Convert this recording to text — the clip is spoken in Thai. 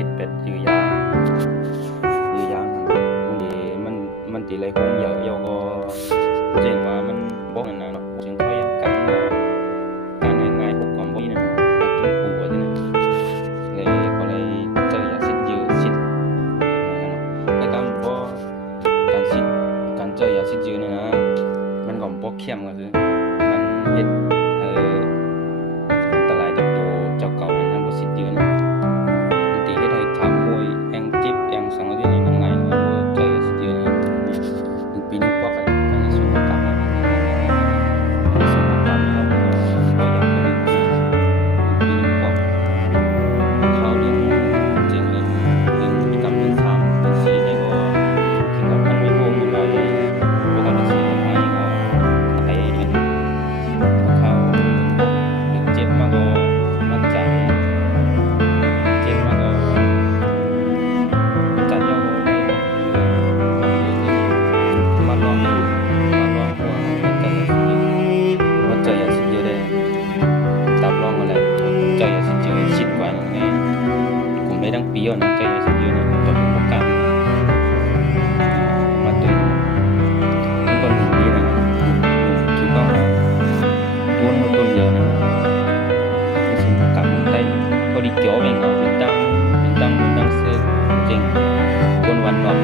สิทธิ์เป็ดยื้อยางมันมันตีไรคงเยอะยก็เจ๋งว่ามันบอกนั่นนะเนาะจึงเขายังกันว่าการง่ายๆพวกความบ่นี่นะกินปูว่าจังนั้นเลยก็เลยเจอยาสิทธิ์ยื้อสิทธิ์แต่การบ่การสิทธิ์การเจอยาสิทธิ์ยื้อเนี่ยนะมันก็บ่เข้มก็คือมันเฮ็ดอันตรายต่อตัวเจ้าเก่านั่นนะบ่สิทธิ์ยื้อนะบางทีเฮ็ดให้ขามวยแองจิบแองสังอะไรนี่ทั้งหลายนะบ่เจอยาสิทธิ์ยื้อนะ1 ปี1ปอกกันในส่วนของกรรมในส่วนของกรรมนะครับก็ยังบ่ได้1 ปี1ปอกเข้าเรื่องจริงเรื่องพฤติกรรมเรื่อง3เรื่อง4นี่ก็ถึงกับมันไม่โกงมันเลยบ่ต้องเสียหายก็ไอ้เรื่องเขาเรื่องเจ็บมาก็มาจ่ายเจ็บมาก็จ่ายยาก็ไม่บอกเรื่องนี้มาลองหัวมันเจอยาสิทธิ์ยื้อได้ตามลองมาแล้วเจอยาสิทธิ์ยื้อชิดกว่านี่แน่ผมได้ทั้งปีแล้วนะเจอยาสิทธิ์ยื้อนะจนถึงโอกาสมาตัวมันก็1 ปีนะถูกต้องนะต้นเยอะนะในส่วนของกรรมมันได้พอดีเกี่ยวเองก็เป็นตั้งเสื้อจริงคนวันนอก